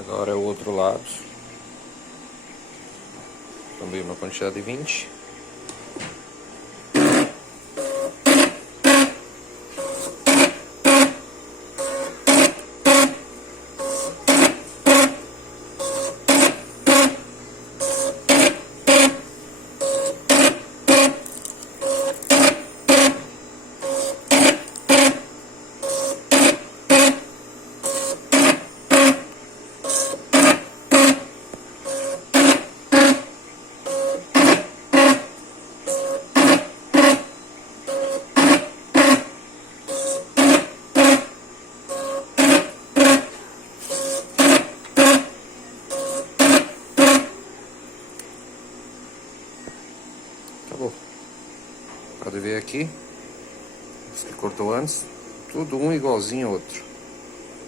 Agora é o outro lado. Também uma quantidade de 20. Acabou. Pode ver aqui, os que cortou antes, tudo um igualzinho ao outro.